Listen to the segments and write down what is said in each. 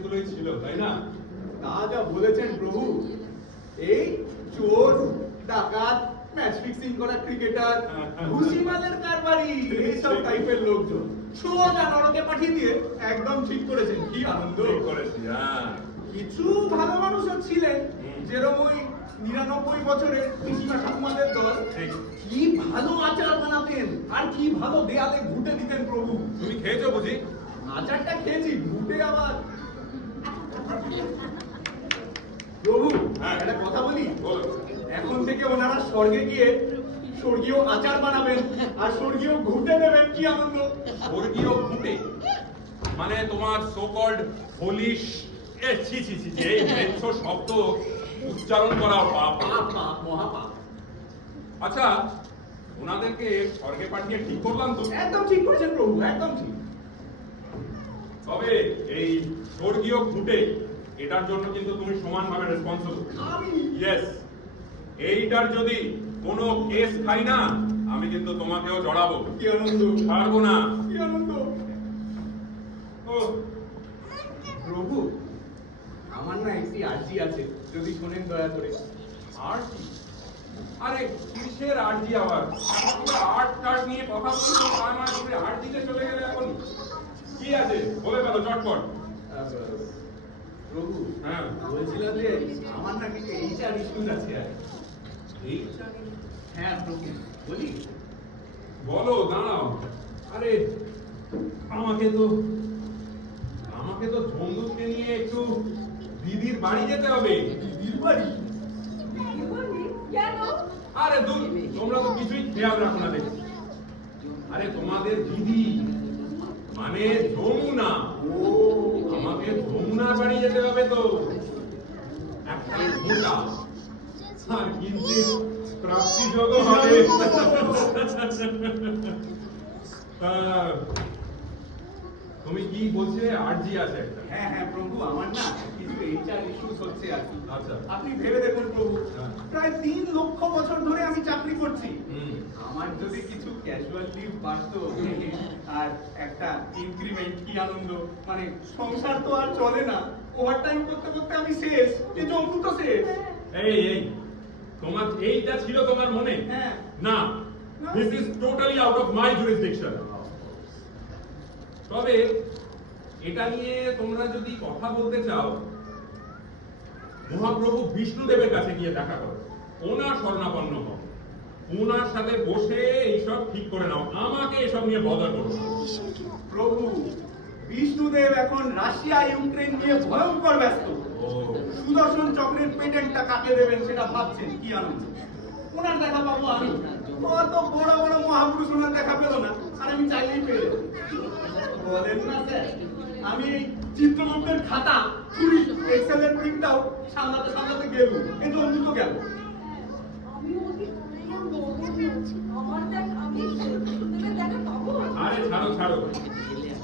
কেসগুলোই ছিল, তাই না? তা যা বলেছেন প্রভু, এই চোর, ডাকাত, ম্যাচ ফিক্সিং করা ক্রিকেটার, ঘুষিমালের কারবারি, এইসব টাইপের লোকজন সোজা নরকে পাঠিয়ে দিয়ে একদম ঠিক করেছেন। কি আনন্দ করেছি। হ্যাঁ, কিছু ভালো মানুষও ছিলেন, যেরকম ওই 99 বছরের পিসিমা ঠাকুমাদের দল। কি ভালো আচার বানাতেন, আর কি ভালো দেয়ালে ঘুটে দিতেন প্রভু। তুমি খেয়েছো বুঝি? আচারটা খেয়েছি, ঘুটে আবার। প্রভু, একটা কথা বলি, এখন থেকে ওনারা স্বর্গে গিয়ে স্বর্গীয় আচার বানাবেন আর স্বর্গীয় ঘুটে দেবেন। কি আনন্দ। স্বর্গীয় ঘুটে মানে তোমার সো কল্ড হোলিশ, ছি ছি ছি, এই মেচ্ছ শব্দ উচ্চারণ করা পাপ, পাপ, মহাপাপ। আচ্ছা, ওনাদেরকে স্বর্গে পাঠিয়ে ঠিক করলাম তো? একদম ঠিক করেছেন প্রভু, একদম ঠিক। তবে এই স্বর্গীয় ঘুটে, এটার জন্য কিন্তু তুমি সমানভাবে রেসপন্সিবল। ইয়েস, এইটার যদি কোনো কেস খাই না, আমি কিন্তু তোমাকেও জড়াবো। কি আনন্দ। ছাড়বো না। কি আনন্দ। ও প্রভু, আমার না একটি আর্জি আছে, যদি শোনেন দয়া করে। আরজি? আরে কিসের আরজি আবার? আর্ট টার্ট নিয়ে কথা বলছো, তার মানে তুমি আরজিতে চলে গেলে এখন? কি আছে বলে ফেলো চটপট। প্রভু, হ্যাঁ, বলছিলাম যে আমার না কিছু এইচআর ইস্যুস আছে। আর এইচআর? হ্যাঁ প্রভু, বলি। বলো, দাঁড়াও। আরে আমাকে তো ঝমদুকে নিয়ে একটু দিদির বাড়ি যেতে হবে। দিদির বাড়ি? কেন? আরে দূর, তোমরা তো কিছুই খেয়াল রাখো না দেখছি। আরে তোমাদের দিদি মানে যমুনা, আমাকে যমুনার বাড়ি যেতে হবে তো। একটা মোটা আর কিন্তু প্রাপ্তিযোগ্য হবে। তুমি কি বলছিলে? আরজি আছে একটা? হ্যাঁ হ্যাঁ প্রভু, আমার না কিছু এইচআর ইস্যুস হচ্ছে আর কি। আচ্ছা, আপনি ভেবে দেখুন প্রভু, প্রায় 3 লক্ষ বছর ধরে আমি চাকরি করছি। আমার যদি কিছু ক্যাজুয়াল লিভ বাড়তো আর একটা ইনক্রিমেন্ট, কি আনন্দ। মানে সংসার তো আর চলে না, ওভারটাইম করতে করতে আমি শেষ, যে জম্মু তো শেষ। এই তোমার এইটা ছিল তোমার মনে? হ্যাঁ। না, this is totally out of my jurisdiction. তবে এটা নিয়ে তোমরা যদি কথা বলতে চাও, মহাপ্রভু বিষ্ণুদেবের কাছে গিয়ে দেখা করো, ওনার শরণাপন্ন হও, ওনার সাথে বসে এইসব ঠিক করে নাও। আমাকে এসব নিয়ে বদার করো না। প্রভু, বিষ্ণুদেব এখন রাশিয়া ইউক্রেন নিয়ে ভয়ঙ্কর ব্যস্ত। সুদর্শন চক্রের পেটেন্টটা কাকে দেবেন সেটা ভাবছেন। কি আনন্দ। ওনার দেখা পাবো আমি। অত বড় বড় মহাপুরুষ ওনার দেখা পেল না, আর আমি চাইলেই পেয়ে যাবো। বলেন না স্যার, আমি এই চিত্রগুপ্তের খাতা, ছুরি, এক্সেলের প্রিন্ট আউট সামলাতে গেল, এই তো অমৃত গেল। আমি ওকে আমার দেখ, আমি দেখা পাবো। আরে ছাড়ো,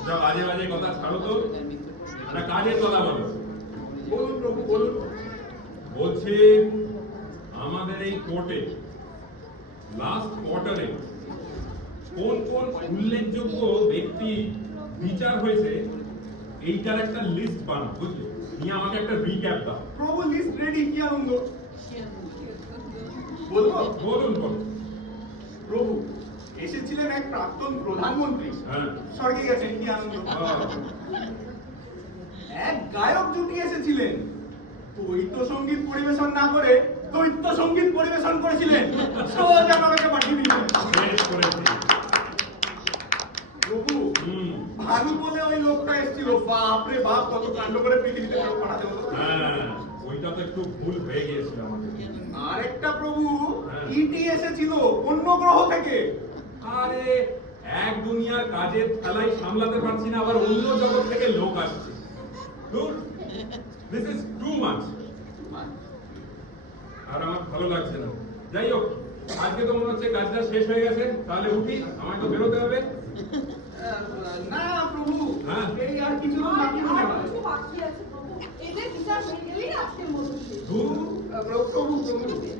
যা বাজে বাজে কথা ছাড়ো তো, একটা কাজের কথা বলো। বলুন প্রভু, বলুন। বলছি, আমাদের এই কোর্টে লাস্ট কোয়ার্টারে কোন কোন উল্লেখযোগ্য ব্যক্তি বিচার হয়েছে, এইটার একটা লিস্ট বানাও, বুঝলে? নিয়ে আমাকে একটা রিক্যাপ দাও। প্রভু, লিস্ট রেডি। কি আনন্দ। বলবো? বলুন। প্রভু, এসেছিলেন এক প্রাক্তন প্রধানমন্ত্রী, স্বর্গে গেছেন। কি আনন্দ। এক গায়ক জুটি এসেছিলেন, দ্বৈত সঙ্গীত পরিবেশন না করে দ্বৈত সঙ্গীত পরিবেশন করেছিলেন, সোজা নরকে পাঠিয়ে দিলেন। প্রভু, ভানু বলে ওই লোকটা এসেছিল, বাপরে বাপ, কত কাণ্ড করে পৃথিবীতে ফেরত পাঠাতে হলো। ওইটা তো একটু ভুল হয়ে গিয়েছিল আমাদের। আরেকটা প্রভু, ইটি এসেছিল অন্য গ্রহ থেকে। আরে এক দুনিয়ার কাজের খেলাই সামলাতে পারছি না, আবার অন্য জগৎ থেকে লোক আসছে। This is too much. আর আমার ভালো লাগছে না। যাই হোক, আজকে তো মনে হচ্ছে কাজটা শেষ হয়ে গেছে, তাহলে উঠি, আমার তো বেরোতে হবে। না প্রভু, এই আর কিছু বাকি মনে হয়। কিছু বাকি আছে প্রভু, এদের বিচার হয়ে গেলেই আজকের মতো শেষ।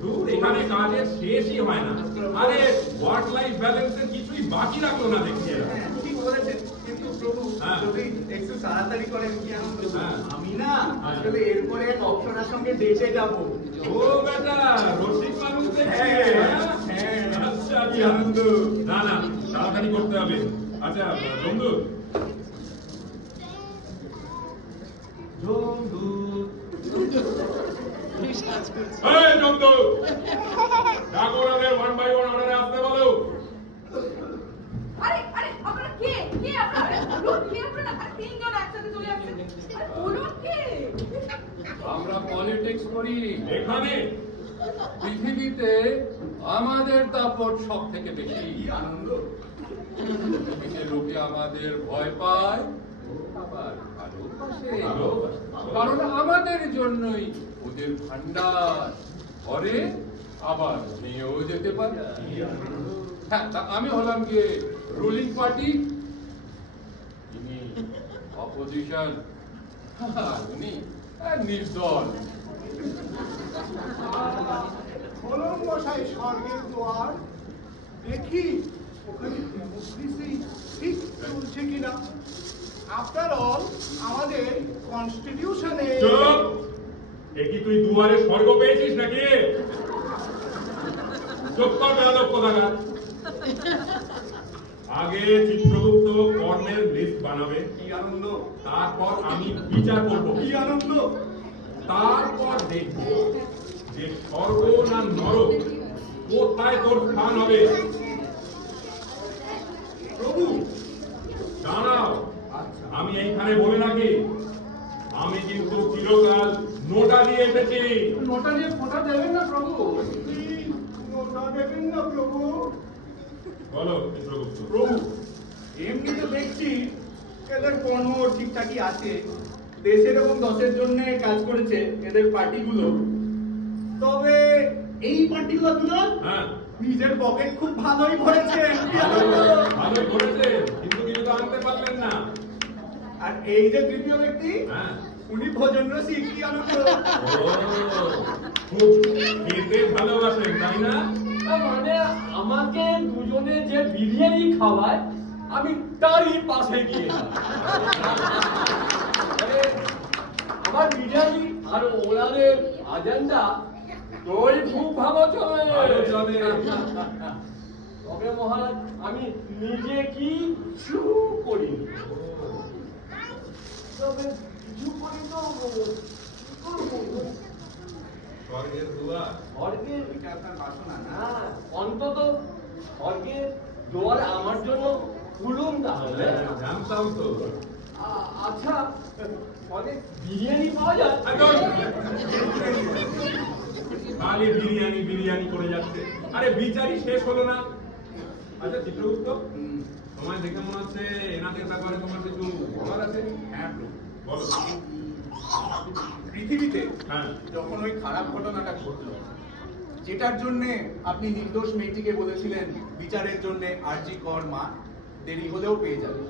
দূর, এখানে কাজের শেষই হয় না। আরে ওয়ার্ক লাইফ ব্যালেন্সের কিছুই বাকি রাখলো না দেখছি। ঠিক বলেছেন, কিন্তু প্রভু যদি একটু তাড়াতাড়ি করেন কি আনন্দ। হ্যাঁ। আমি না আসলে এরপরে এক অপসরার সঙ্গে ডেটে যাব। ও বেটা রসিক মানুষ দেখছি। হ্যাঁ, হ্যাঁ? হ্যাঁ। আচ্ছা কি আনন্দ। না না তাড়াতাড়ি করতে হবে। আচ্ছা বন্ধু বন্ধু এই বন্ধু ডাকো ওদের ওয়ান বাই ওয়ান অর্ডারে আসতে বলো। আরে আরে আপনারা কে কে আপনারা লোক কে আপনারা আর তিনজন একসাথে চলে আসছেন আরে বলুন কে আমরা পলিটিক্স করি এখানে পৃথিবীতে আমাদের দাপট সব থেকে বেশি। কি আনন্দ। পৃথিবীতে লোকে আমাদের ভয় পায় আবার ভালোবাসে। ভালোবাসে। কারণ আমাদের জন্যই ওদের ভান্ডার ঘরে আবার নিয়েও যেতে পারে। হ্যাঁ, তা আমি হলাম গিয়ে রুলিং পার্টি, ইনি অপোজিশন, উনি নির্দল। বলুন মশাই স্বর্গের দুয়ার, দেখি ওখানে ডেমোক্রেসি ঠিক চলছে কিনা। আফটার অল আমাদের কনস্টিটিউশনে চুপ এ কি তুই দুয়ারে স্বর্গ পেয়েছিস নাকি? চুপ কর বেয়াদব কোথাকার। আগে চিত্রগুপ্ত কর্মের লিস্ট বানাবে, কি আনন্দ। তারপর আমি বিচার করব, কি আনন্দ। তারপর দেখব যে স্বর্গ না নরক কোথায় তোর স্থান হবে। প্রভু দাঁড়াও, আমি এইখানে বলে রাখি আমি কিন্তু চিরকাল নোটা দিয়ে এসেছি। নোটা নিয়ে ফোঁটা দেবেন না প্রভু? প্লিজ নোটা দেবেন না প্রভু। বলো চিত্রগুপ্ত। প্রভু এমনি তো দেখছি এদের কর্ম ঠিকঠাকই আছে, দেশের এবং দশের জন্য কাজ করেছে এদের পার্টিগুলো। তবে এই পার্টিগুলো দুজন হ্যাঁ নিজের পকেট খুব ভালোই ভরেছে। কি আনন্দ। ভালোই করেছে, কিন্তু কিছু তো আনতে পারলেন না। আর এই যে তৃতীয় ব্যক্তি হ্যাঁ উনি ভোজন রসিক। কি আনন্দ। ও খুব খেতে ভালোবাসেন তাই না? মানে আমাকে দুজনে যে বিরিয়ানি খাওয়ায় আমি তারই পাশে গিয়ে মানে আমার বিরিয়ানি আর ওনাদের আজেন্ডা তোই খুব ভালো চলে। ভালো চলে। তবে মহারাজ আমি নিজে কি করিনি, তবে কিছু করি তো স্বর্গের দুয়ার। স্বর্গের এটা আপনার বাসনা না। হ্যাঁ, অন্তত স্বর্গের দুয়ার আমার জন্য খুলুন তাহলে। জানতাম তো। আচ্ছা অনেক বিরিয়ানি পাওয়া যায়? খালি বিরিয়ানি বিরিয়ানি করে যাচ্ছে। আরে বিচারই শেষ হলো না। আচ্ছা চিত্রগুপ্ত, তোমায় দেখে মনে হচ্ছে এনাদের ব্যাপারে তোমার কিছু বলার আছে। হ্যাঁ প্রভু। বলো। পৃথিবীতে হ্যাঁ যখন ওই খারাপ ঘটনাটা ঘটলো, যেটার জন্য আপনি নির্দোষ মেয়েটিকে বলেছিলেন বিচারের জন্য আরজি কর মা দেরি হলেও পেয়ে যাবে,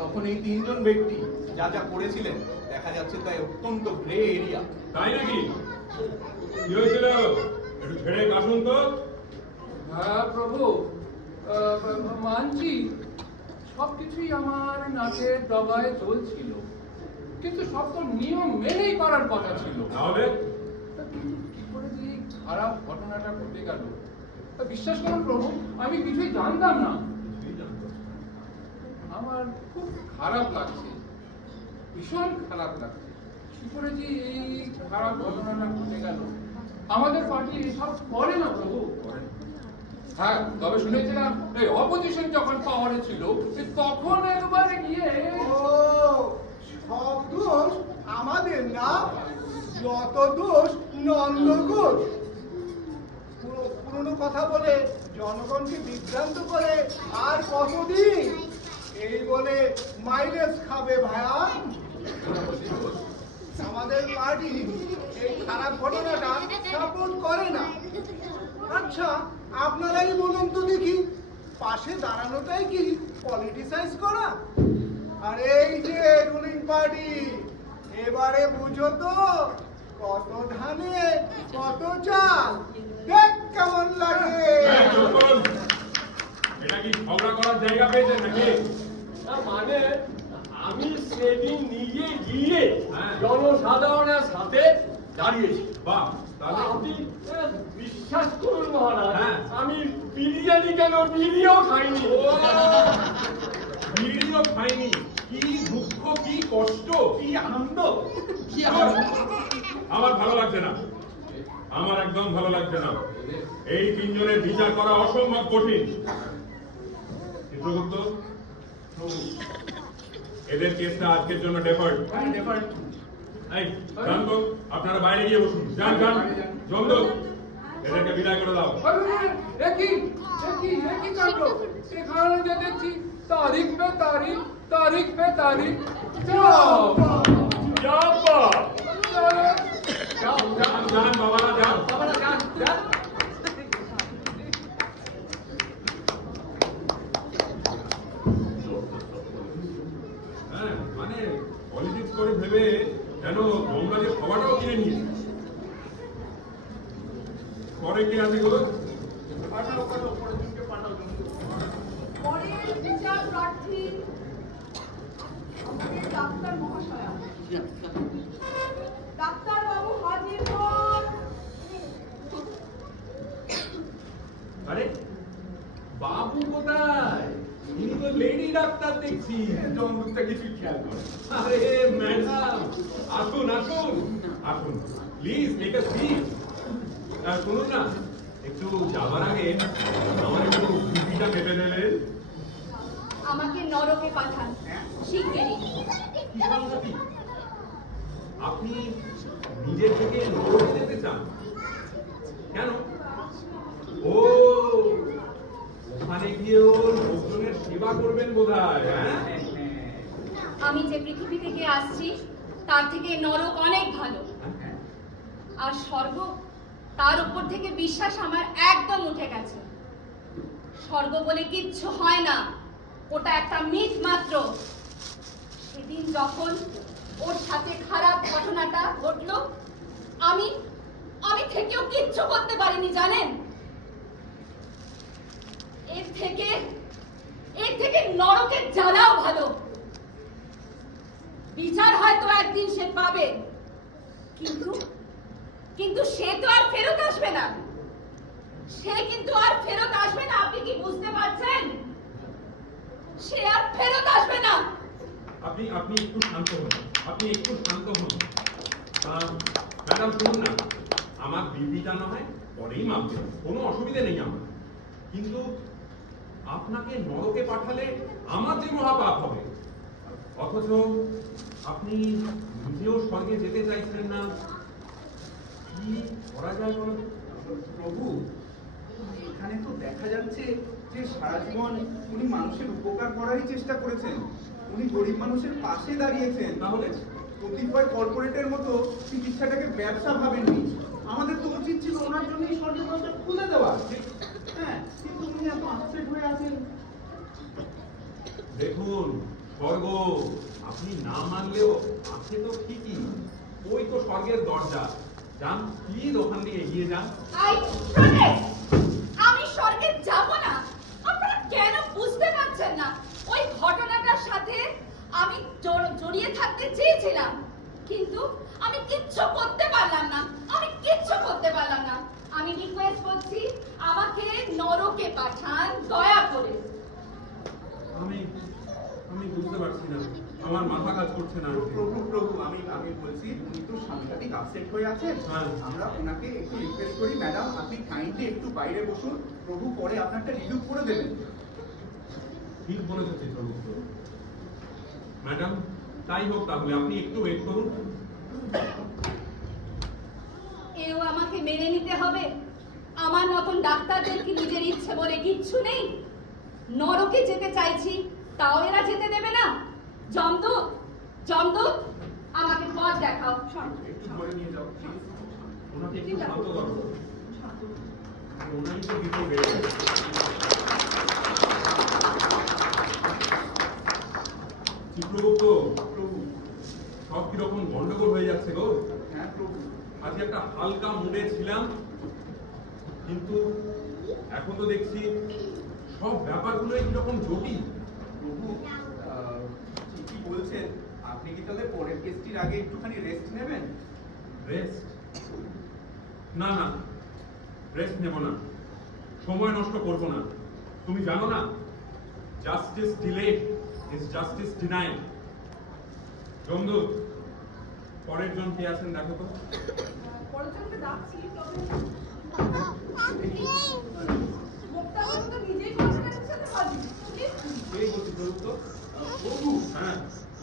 তখন এই তিনজন ব্যক্তি যা যা করেছিলেন দেখা যাচ্ছে তাই অত্যন্ত গ্রে এরিয়া। তাই নাকি? কি হয়েছিল একটু ছেড়ে কাশুন তো। হ্যাঁ প্রভু, মানছি সবকিছুই আমার নাকের ডগায় চলছিল, কিন্তু সব তো নিয়ম মেনেই করার কথা ছিল। তাহলে তা কিন্তু কি করে যে এই খারাপ ঘটনাটা ঘটে গেল, তা বিশ্বাস করুন প্রভু আমি কিছুই জানতাম না। আমার খুব খারাপ লাগছে, ভীষণ খারাপ লাগছে। কি করে যে এই খারাপ ঘটনাটা ঘটে গেল। আমাদের পার্টি এসব করে না প্রভু। হ্যাঁ, তবে শুনেছিলাম এই অপোজিশন যখন পাওয়ারে ছিল তখন একবারে গিয়ে ও সব দোষ আমাদের না, যত দোষ নন্দ ঘোষ। পুরনো কথা বলে জনগণকে বিভ্রান্ত করে আর কতদিন এই বলে মাইলেজ খাবে ভায়া। আমাদের পার্টি এই খারাপ ঘটনাটা সাপোর্ট করে না। আচ্ছা আপনারাই বলুন তো দেখি, পাশে দাঁড়ানোটাই কি পলিটিসাইজ করা? আর এই যে রুলিং পার্টি, এবারে বুঝো তো কত ধানে কত চাল, দেখ কেমন লাগে। এই, চুপ করুন। এটা কি ঝগড়া করার জায়গা পেয়েছেন নাকি? না মানে আমি সেদিন নিজে গিয়ে হ্যাঁ। জনসাধারণের সাথে দাঁড়িয়েছি। বাহ, তাহলে আপনি বিশ্বাস করুন মহারাজ, হ্যাঁ। আমি বিরিয়ানি কেন বিড়িও খাইনি। ভিডিও খাইনি, কি দুঃখ, কি কষ্ট, কি আনন্দ! আমার ভালো লাগছে না, আমার একদম ভালো লাগছে না। এই তিনজনের বিচার করা অসম্ভব কঠিন। চিত্রগুপ্ত, এদের কেসটা আজকের জন্য ডেফার্ড। এই যান তো, আপনারা বাইরে গিয়ে বসুন। যান যান, জমদো, এদেরকে বিদায় করে দাও। একই কাণ্ড। এখানে যে দেখছি তারিখ পে তারিখ, তারিখ পে তারিখ। যাও যান যান বাবারা, যান। হ্যাঁ, মানে পলিটিক্স করে ভেবে যেন বঙ্গালের খাওয়াটাও কিনে নিয়েছে। পরে কি আছে গো? পরের বিচার প্রার্থী আমাদের ডাক্তার মহাশয়া। ডাক্তার বাবু হাজির হন। আরে বাবু কোথায়? ইনি তো লেডি ডাক্তার দেখছি। জমদূতটা কিছু খেয়াল করে। আরে ম্যাডাম, আসুন আসুন আসুন, প্লিজ টেক আ সিট। শুনুন না, একটু যাবার আগে আমার একটু বিপিটা মেপে দেবেন। আমাকে নরকে পাঠান শিগগিরই। কি সাংঘাতিক! আপনি নিজের থেকে নরকে যেতে চান কেন? ও, ওখানে গিয়েও লোকজনের সেবা করবেন বোধহয়। হ্যাঁ, আমি যে পৃথিবী থেকে আসছি তার থেকে নরক অনেক ভালো, আর স্বর্গ তার উপর থেকে বিশ্বাস আমার একদম উঠে গেছে। স্বর্গ বলে কিচ্ছু হয় না, ওটা একটা মিথ মাত্র। সেদিন যখন ওর সাথে খারাপ ঘটনাটা ঘটলো, আমি থেকেও কিচ্ছু করতে পারিনি জানেন। এর থেকে নরকের জ্বালাও ভালো। বিচার হয়তো একদিন সে পাবে, কিন্তু সে তো আর ফেরত আসবে না। আপনি কি বুঝতে পারছেন? সে আর ফেরত আসবে না। আপনি একটু শান্ত হন, ম্যাডাম শুনুন না, আমার বিপিটা না হয় পরেই মাপবে, কোনো অসুবিধা নেই আমার। কিন্তু আপনাকে নরকে পাঠালে আমার যে মহাপাপ হবে, অথচ আপনি নিজেও স্বর্গে যেতে চাইছেন না। কি করা যায় বলুন? প্রভু, এখানে তো দেখা যাচ্ছে যে সারা জীবন উনি মানুষের উপকার করারই চেষ্টা করেছেন। উনি গরিব মানুষের পাশে দাঁড়িয়েছেন। তাহলে কতিপয় কর্পোরেটের মতো চিকিৎসাটাকে ব্যবসা ভাবেননি। আমাদের তো উচিত ছিল ওনার জন্য এই স্বর্গের দরজা খুলে দেওয়া। হ্যাঁ, কিন্তু উনি এত আপসেট হয়ে আছেন। দেখুন, স্বর্গ আপনি না মানলেও আছে তো ঠিকই, ওই তো স্বর্গের দরজা। যান প্লিজ, ওখান দিয়ে এগিয়ে যান। আমি স্বর্গে যাব না। আপনারা কেন বুঝতে পারছেন না? ওই ঘটনাটার সাথে আমি জড়িয়ে থাকতে চেয়েছিলাম, কিন্তু আমি কিচ্ছু করতে পারলাম না। আমি রিকোয়েস্ট করছি, আমাকে নরকে পাঠান দয়া করে। আমি বুঝতে পারছি না, আমার মাথা কাজ করছে না। প্রভু, আমি বলছি, উনি তো সাংঘাতিক আপসেট হয়ে আছেন। হ্যাঁ। আমরা ওনাকে একটু রিকোয়েস্ট করি, ম্যাডাম আপনি কাইন্ডলি একটু বাইরে বসুন। প্রভু পরে আপনারটা রিভিউ করে দেবেন। ঠিক বলেছে চিত্রগুপ্ত। ম্যাডাম, তাই হোক তাহলে, আপনি একটু ওয়েট করুন। এও আমাকে মেনে নিতে হবে? আমার মতন ডাক্তারদের কি নিজের ইচ্ছে বলে কিচ্ছু নেই? নরকে যেতে চাইছি, তাও এরা যেতে দেবে না। জমদূত, আমাকে পথ দেখাও। একটু ধরে নিয়ে যাও প্লিজ। ওনাকে একটু শান্ত করো, ওনাই তো বিপদ বেড়ে গেছে। চিত্রগুপ্ত, প্রভু। সব কিরকম গন্ডগোল হয়ে যাচ্ছে গো। হ্যাঁ প্রভু। আজকে একটা হালকা মুডে ছিলাম, কিন্তু এখন তো দেখছি সব ব্যাপারগুলোই কিরকম জটিল। প্রভু, ঠিকই বলছেন। অন্ত্যেষ্টির আগে একটুখানি রেস্ট নেবেন? রেস্ট? না না, রেস্ট নেব না, সময় নষ্ট করব না। তুমি জানো না, justice delayed is justice denied. বন্ধু, পরের জন কে আছেন দেখো তো। পরের জনকে ডাকছি, তবে মুখটা তো নিজেই কথা বলছে না বাজি। এই বলছি প্রযুক্ত প্রভু, হ্যাঁ,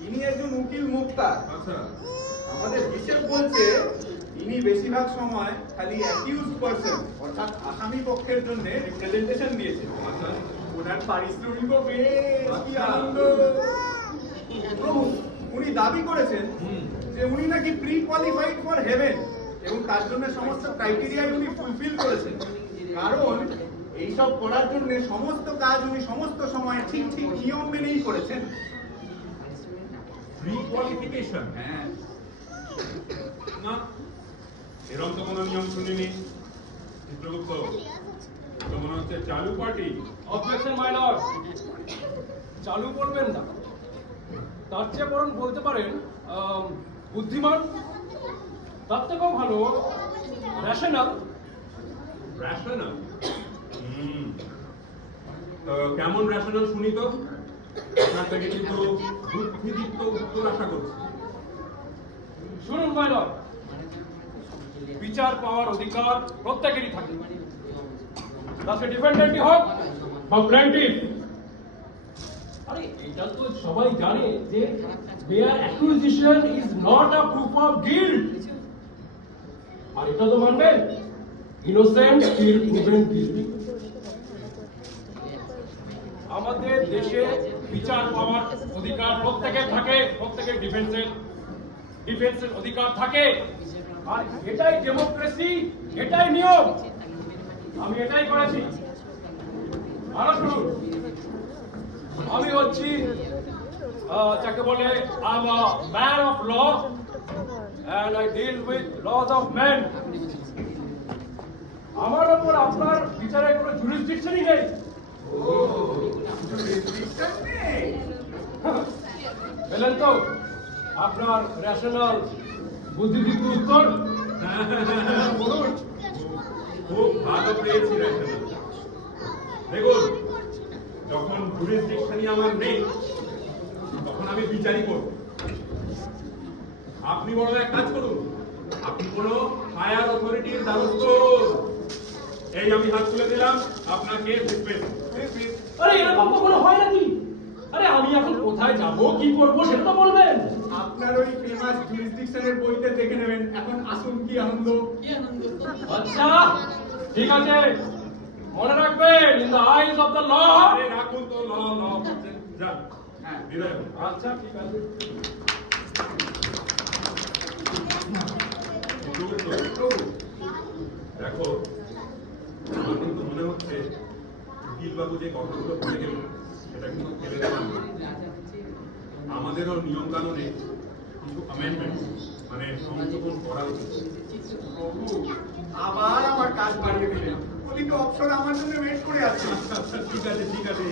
ইনি একজন উকিল মুক্তার। আচ্ছা, আমাদের হিসেব বলছে ইনি বেশিরভাগ সময় খালি অ্যাকিউজড পারসন অর্থাৎ আসামি পক্ষের জন্য রিপ্রেজেন্টেশন দিয়েছেন। আচ্ছা, ওনার পারিশ্রমিকও বেশ কি আনন্দ। প্রভু, উনি দাবি করেছেন হুম। যে উনি নাকি প্রি কোয়ালিফাইড ফর হেভেন এবং তার জন্য সমস্ত ক্রাইটেরিয়াই উনি ফুলফিল করেছেন, কারণ এইসব করার জন্য সমস্ত কাজ উনি সমস্ত সময় ঠিক ঠিক নিয়ম মেনেই করেছেন। Pre qualification? হ্যাঁ, না, এরকম তো কোনো নিয়ম শুনিনি। চিত্রগুপ্ত, তো মনে হচ্ছে চালু পার্টি। অবজেকশন মাই লর্ড, চালু করবেন না, তার চেয়ে বরং বলতে পারেন বুদ্ধিমান, তার থেকেও ভালো রেশনাল। রেশনাল? তো কেমন রেশনাল শুনি তো? আপনার থেকে কিন্তু বুদ্ধিদীপ্ত উত্তর আশা করছি। শুনুন মাই লর্ড, বিচার পাওয়ার অধিকার প্রত্যেকেরই থাকে, তা সে ডিফেন্ডেন্টই হোক বা প্ল্যান্টিফ। আরে এটা তো সবাই জানে যে their accusation is not a proof of guilt, আর এটা তো মানবেন innocent till proven guilty। আমাদের দেশে বিচার পাওয়ার অধিকার প্রত্যেকের থাকে, প্রত্যেকের ডিফেন্সের অধিকার থাকে, আর এটাই ডেমোক্রেসি, এটাই নিয়ম। আমি এটাই করেছি। আরো শুনুন, আমি হচ্ছি যাকে বলে I am a man of law and I deal with laws of man. আমার উপর আপনার বিচারের কোনো জুরিসডিকশনই নেই। পেলেন তো আপনার রেশনাল বুদ্ধিদীপ্ত উত্তর? বলুন। খুব ভালো পেয়েছি রেশনাল। দেখুন, যখন জুরিসডিকশনই আমার নেই, তখন আমি বিচারই করব। আপনি বড় এক কাজ করুন, আপনি কোনো হায়ার অথরিটির দ্বারস্থ হন। এই আমি হাত তুলে দিলাম, আপনার কেস ডিসমিস। আরে এরকম কখনো হয় নাকি? আরে আমি এখন কোথায় যাব, কি করব সেটা তো বলবেন। আপনার ওই ফেমাস জুরিসডিকশনের বইতে দেখে নেবেন। এখন আসুন, কি আনন্দ। আচ্ছা ঠিক আছে, মনে রাখবেন in the eyes of the law. আরে রাখুন তো, ল ল করছেন। যান, হ্যাঁ, বিদায় হন। আচ্ছা ঠিক আছে। দেখো, আমার কিন্তু মনে হচ্ছে উকিলবাবু যে কথাগুলো বলে গেলেন সেটা কিন্তু ফেলে দেওয়া না। আমাদেরও নিয়ম কানুনে কিছু অ্যামেন্ডমেন্ট মানে সংশোধন করা উচিত। প্রভু, আবার আমার কাজ বাড়িয়ে দিলেন। ওদিকে অপসর আমার জন্য ওয়েট করে আছে। আচ্ছা, ঠিক আছে ঠিক আছে।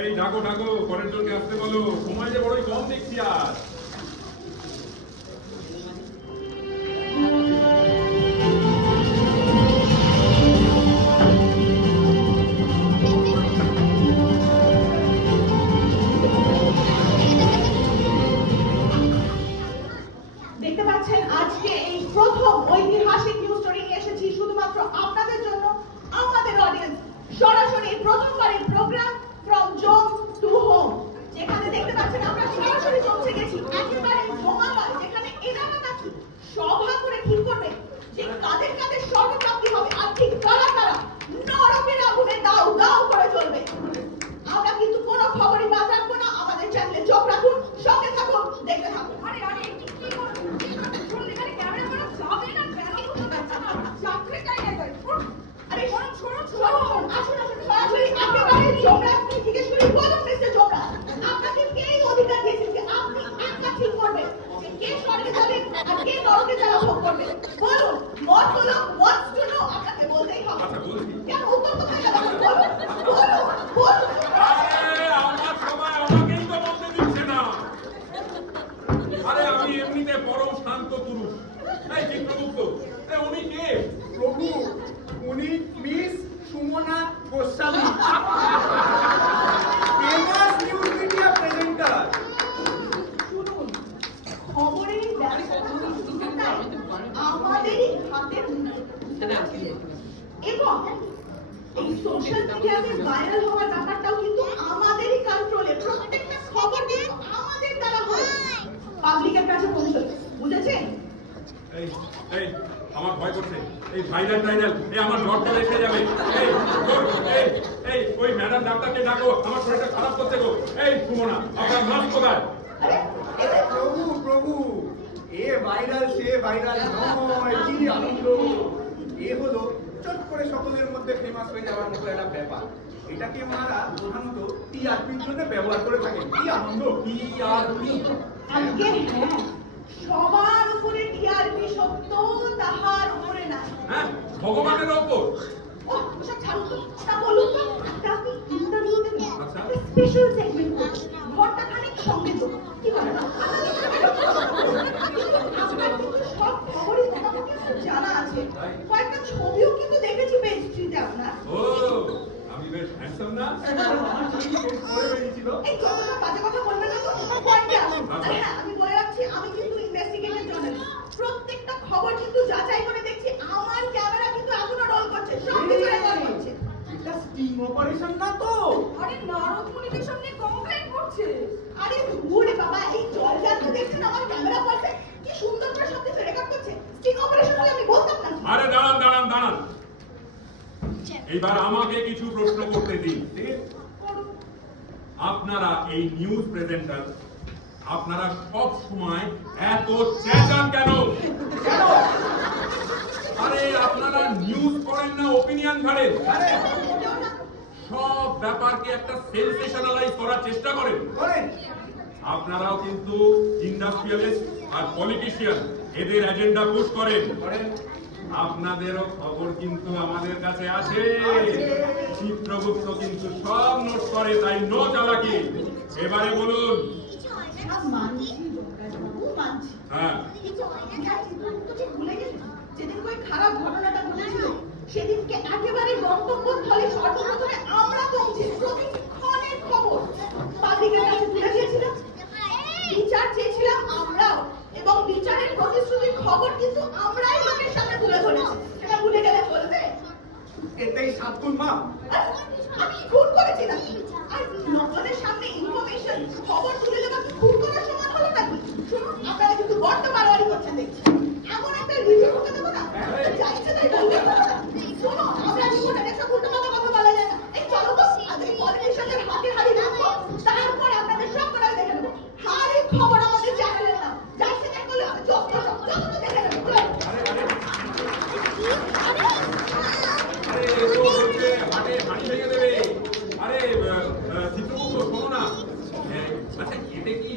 এই ডাকো ডাকো, পরের জনকে আসতে বলো, সময় যে বড়ই কম দেখছি আর। দেখতে পাচ্ছেন আজকে এই প্রথম ঐতিহাসিক নিউজ স্টোরি নিয়ে এসেছি শুধুমাত্র আপনাদের জন্য, আমাদের অডিয়েন্স। সরাসরি প্রথমবারের programme from Zoom to home, যেখানে দেখতে পাচ্ছেন আমরা সরাসরি পৌঁছে গেছি একেবারে জমালয়, যেখানে এনারা নাকি সভা করে ঠিক করবে যে কাদের কাদের সর্বপ্রাপ্তি হবে আর ঠিক কারা কারা নরকের আগুনে দাও দাও করে চলবে। আমরা কিন্তু কোনো খবরই বাদ রাখবো না, আমাদের চ্যানেলে চোখ রাখুন, সঙ্গে থাকুন, দেখতে থাকুন। আরে আরে কি কি করছেন? শুনুন, এখানে ক্যামেরা করা যাবে না, কেন কোনো ব্যাপার না, চাকরি চাই না যাই। আরে শুনুন শুনুন শুনুন, আসুন আসুন, সরাসরি একেবারে জোবরাজকে জিজ্ঞেস করি। বলুন মিস্টার জোবরাজ, আপনাকে কে এই অধিকার দিয়েছেন যে আপনি একা ঠিক করবেন যে কে স্বর্গে যাবে আর কে নরকে যাওয়া ভোগ করবে? বলুন, মত বলুন, ওয়ান্টস টু নো, আপনাকে বলতেই হবে। আচ্ছা, বলছি। কেন উত্তর কোথায় গেল? বলুন বলুন বলুন। আরে আমার সবাই আমাকেই তো বলতে দিচ্ছে না। আরে আমি সোশ্যাল মিডিয়াতে ভাইরাল হওয়ার ব্যাপারটাও কিন্তু আমাদেরই কন্ট্রোলে। প্রত্যেকটা খবর কিন্তু আমাদের দ্বারা হয়, পাবলিকের কাছে পৌঁছয়। বুঝেছেন? এই এই আমার ভয় করছে, এই ভাইরাল এই আমার জ্বরটা এসে যাবে। এই এই এই ওই ম্যাডাম ডাক্তারকে ডাকো, আমার শরীরটা খারাপ করছে গো। এই সুমনা, আপনার মাস্ক কোথায়? আরে প্রভু প্রভু, এ ভাইরাল সে ভাইরাল নয়, কি আনন্দ! এ হলো চট করে সকলের মধ্যে ফেমাস হয়ে যাওয়ার মতো একটা ব্যাপার। এটাকে ওনারা প্রধানত টিআরপির জন্য ব্যবহার করে থাকেন। কি আনন্দ! টিআরপি আজকে হ্যাঁ, সবার উপরে টিআরপি সত্য, তাহার উপরে না। হ্যাঁ, ভগবানের ওপর। ও ওসব ছাড়ুন তো, তা বলুন তো, আপনি ইন্টারভিউ দেন না? আচ্ছা। স্পেশাল সেগমেন্ট করছেন, ঘরটা খানিক সঙ্গে তো কি বলে না? আপনার কিন্তু সব খবরই মোটামুটি খুব জানা আছে। কয়েকটা ছবিও কিন্তু দেখেছি পেজ থ্রিতে আপনার। ও, আমি বেশ হ্যান্ডসাম না? আমার ছবি পড়ে বেরিয়েছিল। এই যতটা বাজে কথা বলবেন না তো, পয়েন্টে আসুন। আরে হ্যাঁ, আমি বলে রাখছি, আমি কিন্তু ইনভেস্টিগেটিভ জার্নালিস্ট। প্রত্যেকটা খবর কিন্তু যাচাই করে দেখছি। আমার ক্যামেরা কিন্তু এখনো রোল করছে, সব কিছু রেকর্ড করছে। এটা স্টিং অপারেশন না তো? আরে নারদ মুনিদের সামনে কমপ্লেইন করছে। আরে ওরে বাবা, এই জলজান্ত দেখছেন আমার ক্যামেরা পাশে কি সুন্দর করে সব কিছু রেকর্ড করছে। স্টিং অপারেশন হলে আমি বলতাম না। আরে দাঁড়ান দাঁড়ান দাঁড়ান, এইবার আমাকে কিছু প্রশ্ন করতে দিন। আপনারা এই নিউজ প্রেজেন্টার, আপনারা সব সময় এত চেঁচান কেন? আরে আপনারা নিউজ করেন না, ওপিনিয়ন ছাড়েন। সব ব্যাপারকে একটা সেন্সেশনালাইজ করার চেষ্টা করেন। আপনারাও কিন্তু ইন্ডাস্ট্রিয়ালিস্ট আর পলিটিশিয়ান, এদের এজেন্ডা পুশ করেন। আপনাদেরও খবর কিন্তু আমাদের কাছে আছে। চিত্রগুপ্ত কিন্তু সব নোট করে, তাই নো চালাকি। এবারে বলুন। মানছি যোগরাজবাবু, মানছি। হ্যাঁ, কিন্তু আমি আর চিত্রগুপ্তকে ভুলে গেছি। যেদিন ওই খারাপ ঘটনাটা ঘটেছিল, সেদিনকে একেবারে গন্তব্যস্থলে সর্বপ্রথমে আমরা পৌঁছে প্রতিক্ষণের খবর পাবলিকের কাছে তুলে দিয়েছিলাম। বিচার চেয়েছিলাম আমরাও, এবং বিচারের প্রতিশ্রুতির খবর কিন্তু আমরাই লোকের সামনে তুলে ধরেছি। সেটা ভুলে গেলে বলবে? এটাই 7 গুণ মাপ। আমি খুন করেছি নাকি? আর লোকজনের সামনে ইনফরমেশন খবর তুলে দেওয়া কি খুন করার সমান হলো নাকি? শুনুন, আপনারা কিন্তু বড্ড বাড়াবাড়ি করছেন দেখছি। এমন একটা রিভিউ করতে দেবো না, যা ইচ্ছে তাই বলবে। শোনো, আমরা রিপোর্টার একটা উল্টোপাল্টা কথা বলা যায় না। এই চলো তো, আগে পলিটিশিয়ানদের হাতে হাড়ি রাখবো, তারপর আপনাদের সব কটা দেখে নেবো। হাড়ি খবর আমাদের চ্যানেলের নাম, যা ইচ্ছে তাই করলে হবে। যত দেখে নেবো। আরে এ তো হচ্ছে হাঁড়ি ভেঙে দেবে। আরে চিত্রগুপ্ত, শোনো না। আচ্ছা, এতে কি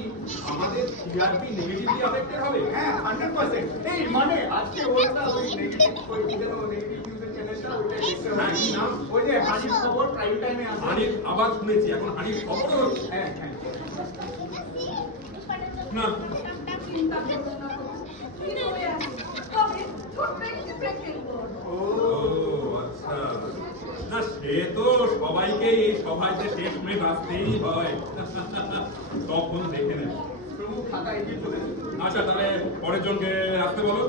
আমাদের টিআরপি নেগেটিভলি অ্যাফেক্টেড হবে? হ্যাঁ, 100%। এই মানে আজকে ওটা ওই নেগেটিভ ওই নেগেটিভ নিউজের চ্যানেলটা ওইটা দেখতে হ্যাঁ, হবে। কি নাম? ওই যে হাজির খবর প্রাইম টাইমে আসে। হাঁড়ির আবার শুনেছি, এখন হাঁড়ির খবরও হচ্ছে। হ্যাঁ হ্যাঁ। না, চিন্তা করো না, কি করে আছে? তবে ছোট্ট একটি প্রেক্ষিত বল। ও আচ্ছা। না, সে তো সবাইকে এই সভাতে শেষমেশ আসতেই হয়। তখন দেখে নেব। প্রমুখ খাতা এগিয়ে চলেছে। আচ্ছা, তাহলে পরের জনকে আসতে বলো।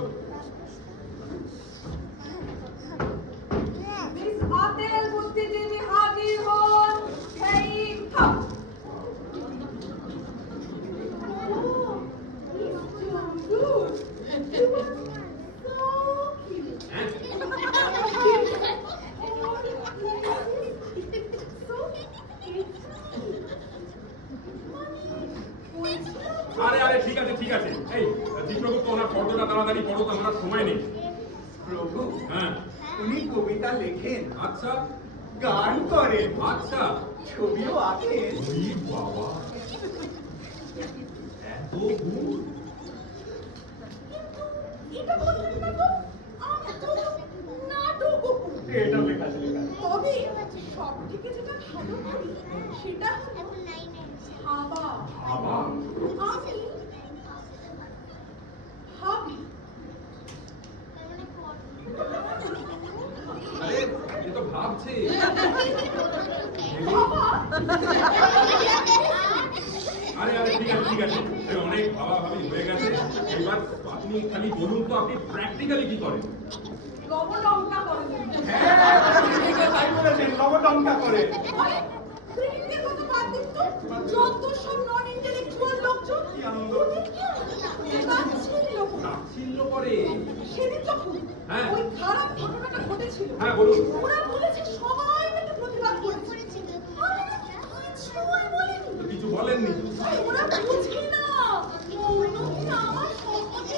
মিস আতেল বুদ্ধিজীবী হাজির হন। সেই থাক। আরে আরে ঠিক আছে ঠিক আছে। এই চিত্রগুপ্ত, ওনার ফটোটা তাড়াতাড়ি পড়ো তো, আমার সময় নেই। প্রভু, হ্যাঁ, উনি কবিতা লেখেন, আচ্ছা গান করেন, আচ্ছা। ছবিও আঁকেন। ওই বাবা, এত গুণ! এটা বললেন না তো, আমি তো নাটকও করি। এটা লেখা আছে, লেখা আছে। তবে সব থেকে যেটা ভালো করি সেটা হলো ভাবা। বাবা, আমি ভাবি। আরে এ তো ভাবছে। বাবা, আরে আরে ঠিক আছে এই অনেক ভাবাভাবি হয়ে গেছে। এবার আপনি খালি বলুন তো আপনি প্র্যাকটিক্যালি কি করেন? লবণলঙ্কা করে দেন। হ্যাঁ, ঠিক আছে, তাই বলেছেন, লবটঙ্কা করে। আরে, ক্রিকেটের কথা বাদ দিন তো। যত সব non-intellectual লোকজন, কি আনন্দ। তাচ্ছিল্য করে। সেদিন যখন হ্যাঁ। ওই খারাপ ঘটনাটা ঘটেছিল, হ্যাঁ, বলুন। ওরা বলেছে সবাই মিলে প্রতিবাদ করেছে। আমি নাকি কিছুই বলিনি। তো কিছু বলেননি? আরে, ওরা বুঝি না। মৌনতি আমার সম্পত্তি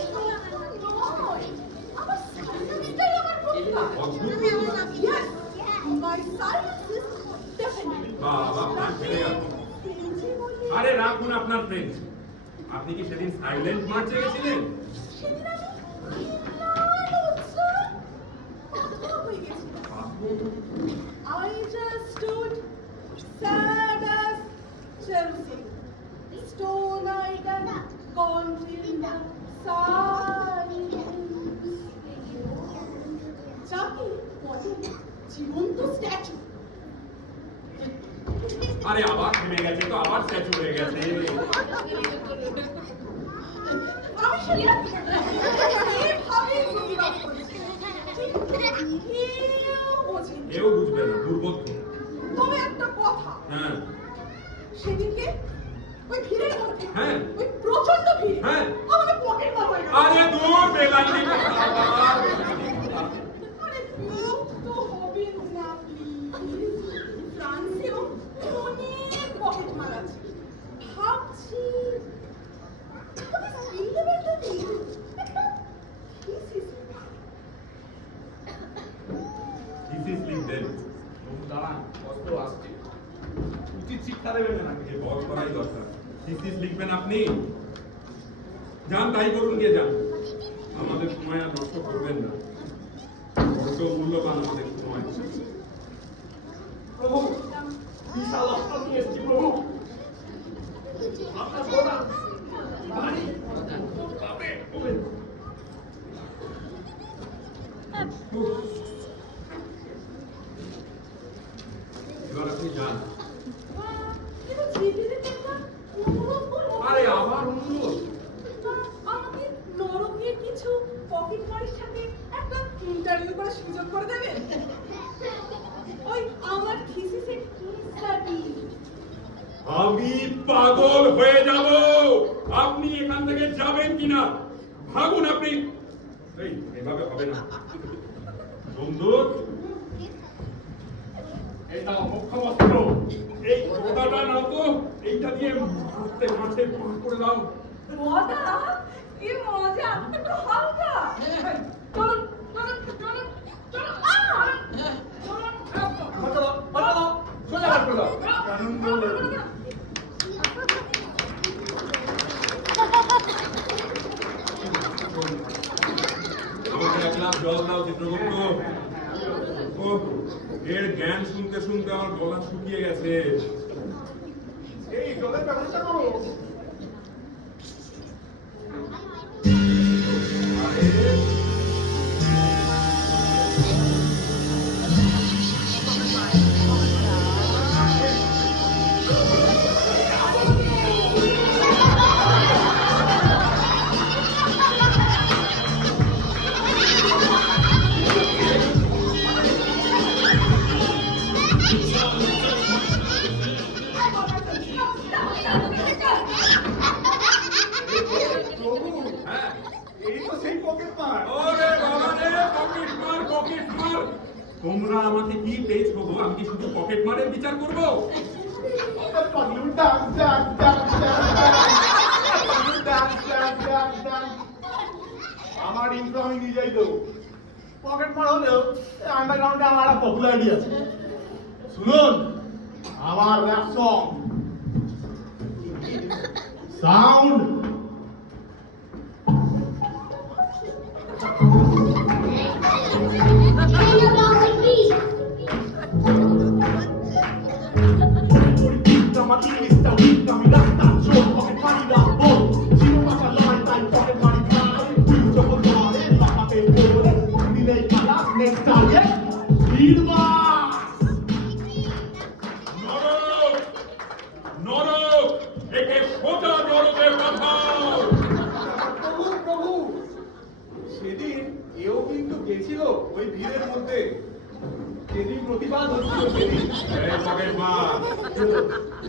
নয়। আমার সাইলেন্সটাই আমার প্রতিবাদ। অদ্ভুত। Yes, my silence is definitely. বাবা, প্রাণ ফেলে গেল। আরে রাখুন আপনার ফ্রেন্ড। আপনি কি সেদিন সাইলেন্ট মার্চে গেছিলেন? সেদিন আমি লাল উৎসব পাগল হয়ে গেছিলাম। I just stood sad as Chelsea, stone-eyed and gone till the silence. যাকে বলে জীবন্ত স্ট্যাচু। আরে আবার থেমে গেছে তো, আবার স্ট্যাচু হয়ে গেছে। আমি সেটা এভাবে প্রতিবাদ করেছি। কেউ বোঝেনি। কেউ বুঝবে না, দুর্বোধ্য। তবে একটা কথা, হ্যাঁ সেদিনকে ওই ভিড়ের মধ্যে, হ্যাঁ। ওই প্রচন্ড ভিড়, হ্যাঁ। আমাদের পকেট মার হয়ে গেল। আরে দূর বেলাইনি। আরে বিরক্ত হবেন না প্লিজ। ফ্রান্সেও অনেক পকেট মার আছে। ভাবছি ওদের স্কিল লেভেলটা নেই। একটা thesis থিসিস লিখবেন। দাঁড়ান, কষ্ট আসছে। উচিত শিক্ষা দেবেন নাকি? এই বল করাই দরকার। থিসিস লিখবেন আপনি? যান তাই করুন, গিয়ে যান। আমাদের সময় আর নষ্ট করবেন না। বড্ড মূল্যবান আমাদের সময়। প্রভু, বিশাল অস্ত্র নিয়ে এসেছি প্রভু। আপনার ঘোড়া ভারী, তবে ওই এবার আপনি যান। কিন্তু থিসিসের একটা অনুরোধ করবো। আরে আবার অনুরোধ? আমাকে নরকের কিছু পকেট মারের সাথে একটা ইন্টারভিউ করার সুযোগ করে দেবেন? ওই আমার থিসিসের স্টাডি। আমি পাগল হয়ে যাব। আপনি এখান থেকে যাবেন কিনা ভাবুন। আপনি এই এভাবে হবে না। বন্ধু, এই নাও মুখ্যমন্ত্র। এই কথাটা নাও তো, এইটা দিয়ে মারতে মারতে পার করে দাও। মজা, কি মজা, একটু হালকা। চলুন, চলুন, চলুন, চলুন। চলুন, সোজা বার করে দাও। আমাকে এক গ্লাস জল দাও চিত্রগুপ্ত। ওহ, এর জ্ঞান শুনতে শুনতে আমার গলা শুকিয়ে গেছে। এই জলের ব্যবস্থা করো। হ্যাঁ, এই তো সেই পকেট মার। ওরে বাবা রে, পকেট মার, পকেট মার। তোমরা আমাকে কি পেয়েছো গো? আমি কি শুধু পকেট মারের বিচার করবো? পাগলু ডাক ডাক ডাক ডাক পাগলু ডাক ডাক ডাক ডাক। আমার ইন্ট্রো আমি নিজেই দেবো। পকেট মার হলেও আন্ডারগ্রাউন্ডে আমার একটা পপুলারিটি আছে। শুনুন আমার র্যাপ সং সাউন্ড। নরক, নরক, একে সোজা ওই ভিড়ের মধ্যে যেদিন প্রতিবাদ হচ্ছিল সেদিন এই পকেট মার,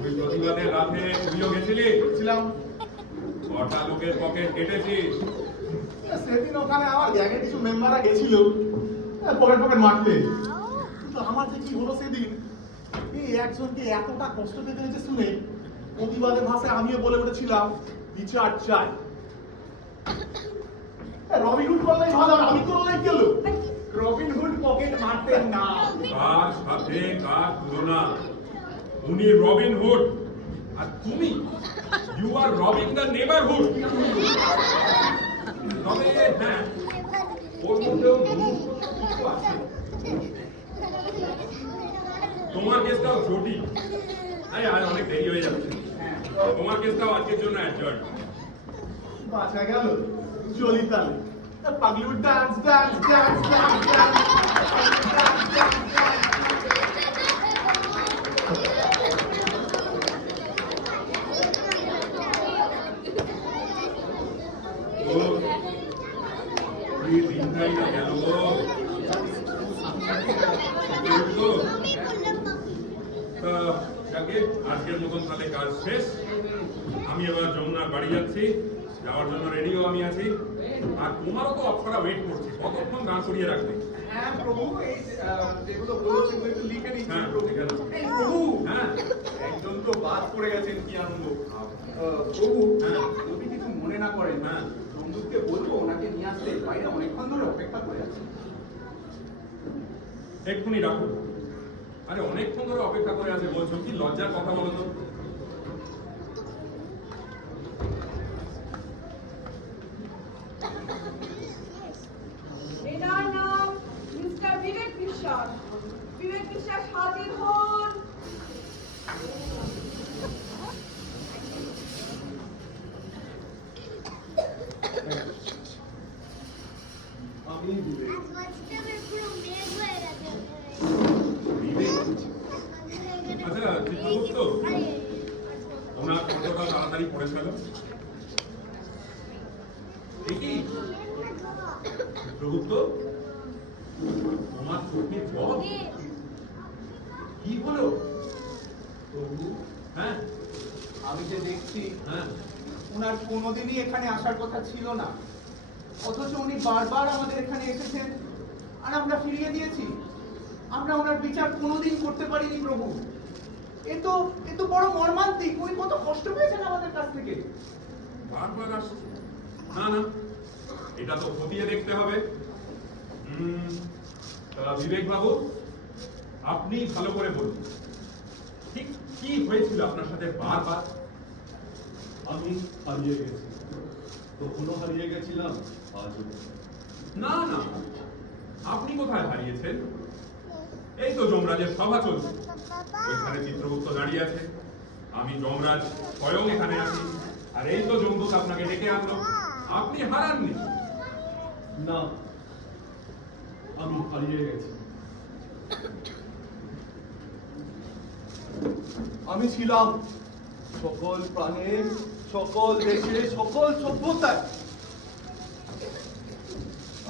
তুই প্রতিবাদের রাতে তুইও গেছিলি? ছিলাম। কটা লোকের পকেট কেটেছিস? সেদিন ওখানে আমার গ্যাংয়ের কিছু মেম্বাররা গেছিল পকেট পকেট মারতে, কিন্তু আমার যে কি হলো সেদিন, এই একজনকে এতটা কষ্ট পেতে হয়েছে শুনে প্রতিবাদের ভাষায় আমিও বলে উঠেছিলাম বিচার চাই। রবিনহুড করলেই ভালো, আর আমি করলেই গেল। রবিনহুড পকেট মারতেন না। কার সাথে কার তুলনা? উনি রবিন হুড আর তুমি ইউ আর রবিং দ্য নেবারহুড। তবে হ্যাঁ, ওর মধ্যেও মনুষ্যত্ব কিছু আছে। তোমার কেসটাও জটিল। আরে আজ অনেক দেরি হয়ে যাচ্ছে, তোমার কেসটাও আজকের জন্য অ্যাডজার্ন। বাঁচা গেল। চলি তাহলে। Paglu dance dance dance dance dance. এই দিনটাই না গেল। যাকে আজকের মতন তাহলে কাজ শেষ। আমি এবার যমুনার বাড়ি যাচ্ছি, যাওয়ার জন্য রেডিও আমি আছি। আর তোমারও তো অপসরা ওয়েট করছে, কতক্ষণ গান করিয়ে রাখবে? হ্যাঁ প্রভু, এই যেগুলো বলো সেগুলো একটু লিখে নিচ্ছি হ্যাঁ, প্রভু। লিখে নাও। এই প্রভু, হ্যাঁ একজন তো বাদ পড়ে গেছেন, কি আনন্দ। প্রভু, হ্যাঁ। যদি কিছু মনে না করেন, হ্যাঁ। বন্ধুকে বলবো ওনাকে নিয়ে আসতে, বাইরে অনেকক্ষণ ধরে অপেক্ষা করে আছে। এক্ষুনি রাখো। আরে অনেকক্ষণ ধরে অপেক্ষা করে আছে বলছো, কি লজ্জার কথা বলো তো। এনার নাম মিস্টার বিবেক বিশ্বাস। বিবেক বিশ্বাস হাজির হন। আমি বিবেক? আচ্ছা চিত্রগুপ্ত, ওনার ফটোটা তাড়াতাড়ি পড়ে ফেল। দেখি চিত্রগুপ্ত, তোমার চোখে জল কি হলো? প্রভু, হ্যাঁ আমি যে দেখছি হ্যাঁ, ওনার কোনোদিনই এখানে আসার কথা ছিল না, অথচ উনি বারবার আমাদের এখানে এসেছেন আর আমরা ফিরিয়ে দিয়েছি। আমরা ওনার বিচার কোনোদিন করতে পারিনি প্রভু। এ তো বড় মর্মান্তিক। উনি কত কষ্ট পেয়েছেন আমাদের কাছ থেকে। বারবার আসছে। না না, এটা তো খতিয়ে দেখতে হবে। বিবেক বাবু, আপনি ভালো করে বলুন, ঠিক কি হয়েছিল আপনার সাথে বারবার? আমি হারিয়ে গেছি, তখনও হারিয়ে গেছিলাম, আজও। না না, আপনি কোথায় হারিয়েছেন? এই তো যমরাজের সভা চলছে, এখানে চিত্রগুপ্ত দাঁড়িয়ে আছে, আমি যমরাজ স্বয়ং এখানে আছি, আর এই তো যমদূত আপনাকে ডেকে আনলো। আপনি হারাননি। না, আমি হারিয়ে গেছি। আমি ছিলাম সকল প্রাণের, সকল দেশে, সকল সভ্যতায়।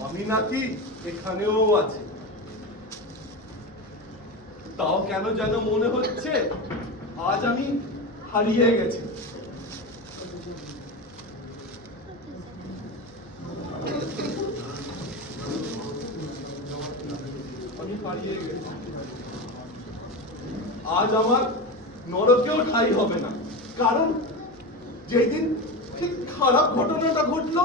আমি নাকি এখানেও আছি। তাও কেন যেন মনে হচ্ছে আজ আমি হারিয়ে গেছি। আমি হারিয়ে গেছি। আজ আমার নরকেও ঠাঁই হবে না, কারণ যেদিন ঠিক খারাপ ঘটনাটা ঘটলো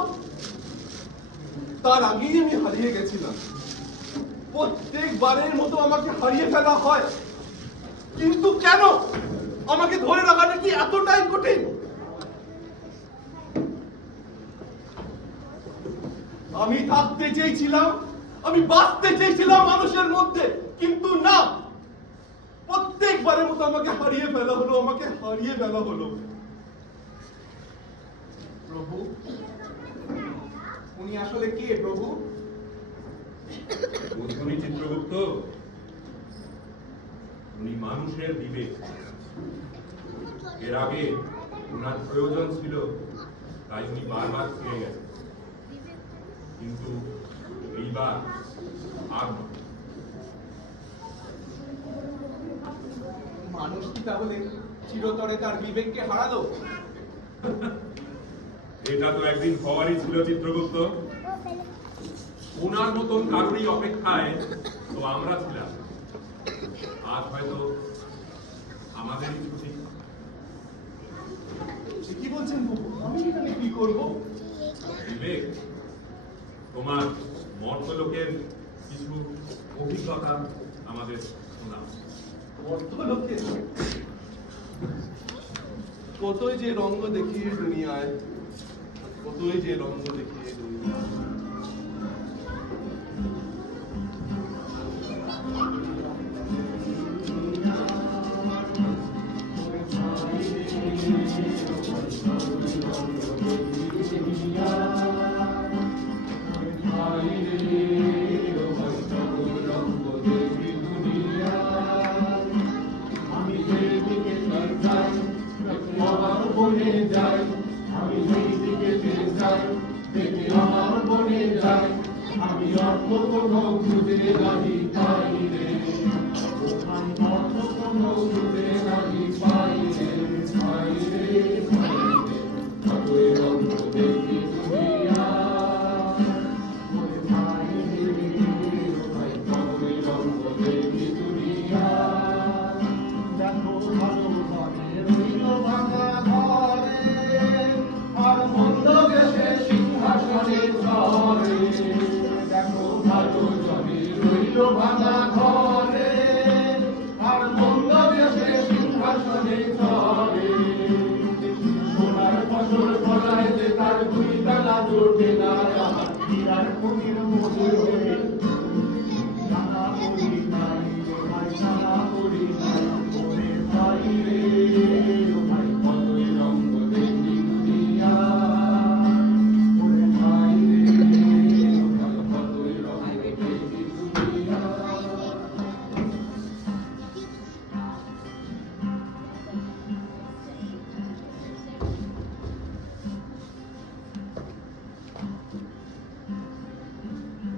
তার আগেই আমি হারিয়ে গেছিলাম। প্রত্যেকবারের মতো আমাকে হারিয়ে ফেলা হয়, কিন্তু কেন? আমাকে ধরে রাখাটা কি এতটাই কঠিন? আমি থাকতে চেয়েছিলাম, আমি বাঁচতে চেয়েছিলাম মানুষের মধ্যে, কিন্তু না, প্রত্যেকবারের মতো আমাকে হারিয়ে ফেলা হলো, আমাকে হারিয়ে ফেলা হলো। প্রভু, উনি আসলে কে প্রভু? উনি চিত্রগুপ্ত, উনি মানুষের বিবেক। এর আগে উনার প্রয়োজন ছিল, তাই উনি বারবার ফিরে গেছেন। কিন্তু এইবার আর নয়। মানুষ কি তাহলে চিরতরে তার বিবেককে হারালো? এটা তো একদিন হওয়ারই ছিল চিত্রগুপ্ত। ওনার মতন কারোরই অপেক্ষায় তো আমরা ছিলাম। আজ হয়তো আমাদেরই ছুটি। কি বলছেন বাবু? আমি এখানে কি করব? বিবেক, তোমার মর্তলোকের কিছু অভিজ্ঞতা আমাদের শোনাও। মর্তলোকে কতই যে রঙ্গ দেখিয়ে দুনিয়ায়, কতই যে রঙ্গ দেখিয়ে দুনিয়ায়।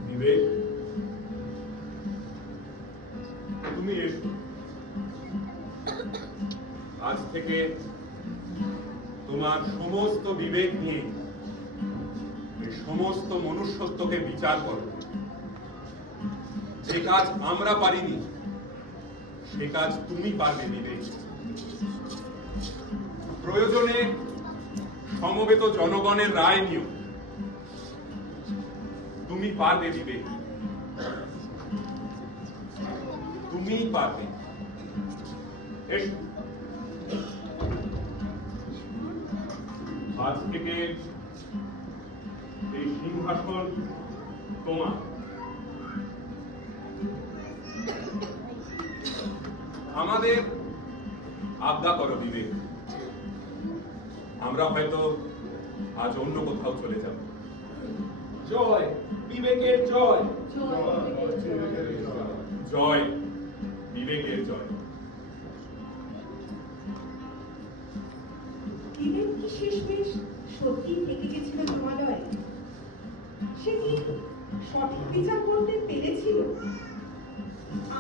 বিবেক, তুমি এসো। আজ থেকে তোমার সমস্ত বিবেক নিয়ে এই সমস্ত মনুষ্যত্বকে বিচার করো। যে কাজ আমরা পারিনি সে কাজ তুমি পারবে বিবেক। প্রয়োজনে সমবেত জনগণের রায় নিও। তুমি পারবে বিবেক, তুমি পারবে। আজ থেকে এই সিংহাসন তোমার। আমাদের আজ্ঞা করো বিবেক। আমরা হয়তো আজ অন্য কোথাও চলে যাব। জয় বিবেকের জয়। জয় বিবেকের জয়। বিবেক কি শেষমেশ সত্যি থেকে গেছিল হিমালয়ে? সে কি সঠিক বিচার করতে পেরেছিল?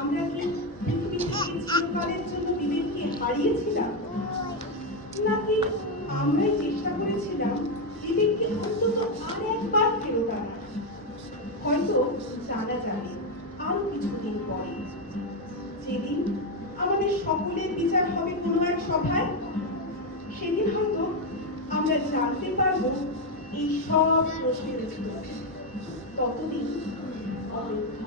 আমরা কি পৃথিবী থেকে চিরকালের জন্য বিবেককে হারিয়েছিলাম, নাকি আমরাই চেষ্টা করেছিলাম বিবেককে অন্তত আর একবার ফেরত আনার? হয়তো জানা যাবে আরো কিছুদিন পরে, যেদিন আমাদের সকলের বিচার হবে কোনো এক সভায়। সেদিন হয়তো আমরা জানতে পারবো এই সব প্রশ্নের উত্তর। ততদিন অপেক্ষা।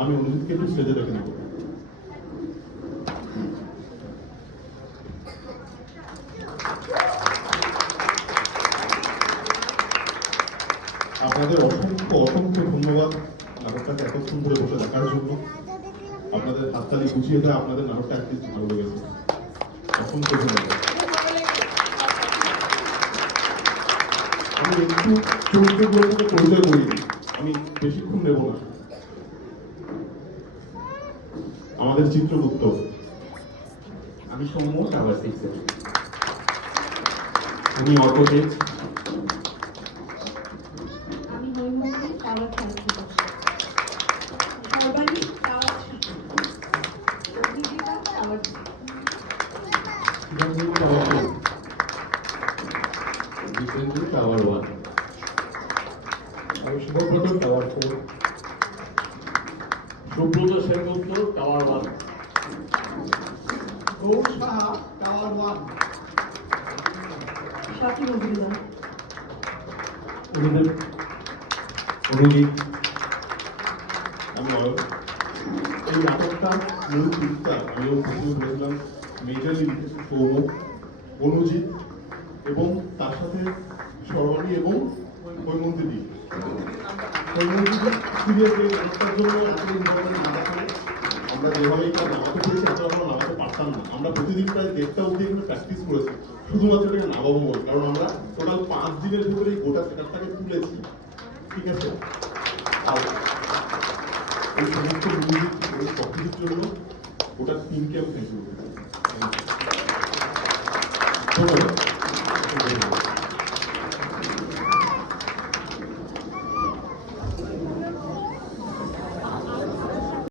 আমি অনুজিৎকে একটু স্টেজে ডেকে নেব। আপনাদের অসংখ্য অসংখ্য ধন্যবাদ নাটকটাকে এতক্ষণ ধরে বসে দেখার জন্য। আপনাদের হাততালি গুছিয়ে দেয়, আপনাদের নাটকটা একদিন ভালো লেগেছে, অসংখ্য ধন্যবাদ। আমি একটু চরিত্রগুলোর সাথে পরিচয় করিনি, আমি বেশিক্ষণ নেব না। আমাদের চিত্রগুপ্ত, আমি সৌম্য, টাওয়ার 6 এর। উনি অটোটেজ। আমি Haimanti, tower 5 Sarbani, tower 3 Abhijita, tower 3 Chiranjib tower 4, Jitendra tower 1, আমি Subhabrata, tower 4। Subrata Sengupta tower 1, Gour Saha, tower 1। Swati Majumdar. Anujit, আমি অয়ন। এই নাটকটা মূল চিন্তা আমিও প্রথমে বলেছিলাম মেজরলি লিখেছে সৌম্য, অনুজিৎ এবং তার সাথে সর্বাণী এবং হৈমন্তীদি। হৈমন্তীদি সিরিয়াসলি নাটকটার জন্য এত ইম্পর্টেন্ট নাটক হয়। আমরা যেভাবেই কাজ নামাতে পেরেছি এত আমরা নামাতে পারতাম না। আমরা প্রতিদিন প্রায় 1:30 অবধি এখানে প্র্যাকটিস করেছি শুধুমাত্র এটাকে নামাবো বলে, কারণ আমরা টোটাল 5 দিনের ভিতরে এই গোটা সেটআপটাকে তুলেছি, ঠিক আছে? আর এই সমস্ত মিউজিক এই সবকিছুর জন্য গোটা টিমকে আমি থ্যাংক ইউ। ধন্যবাদ।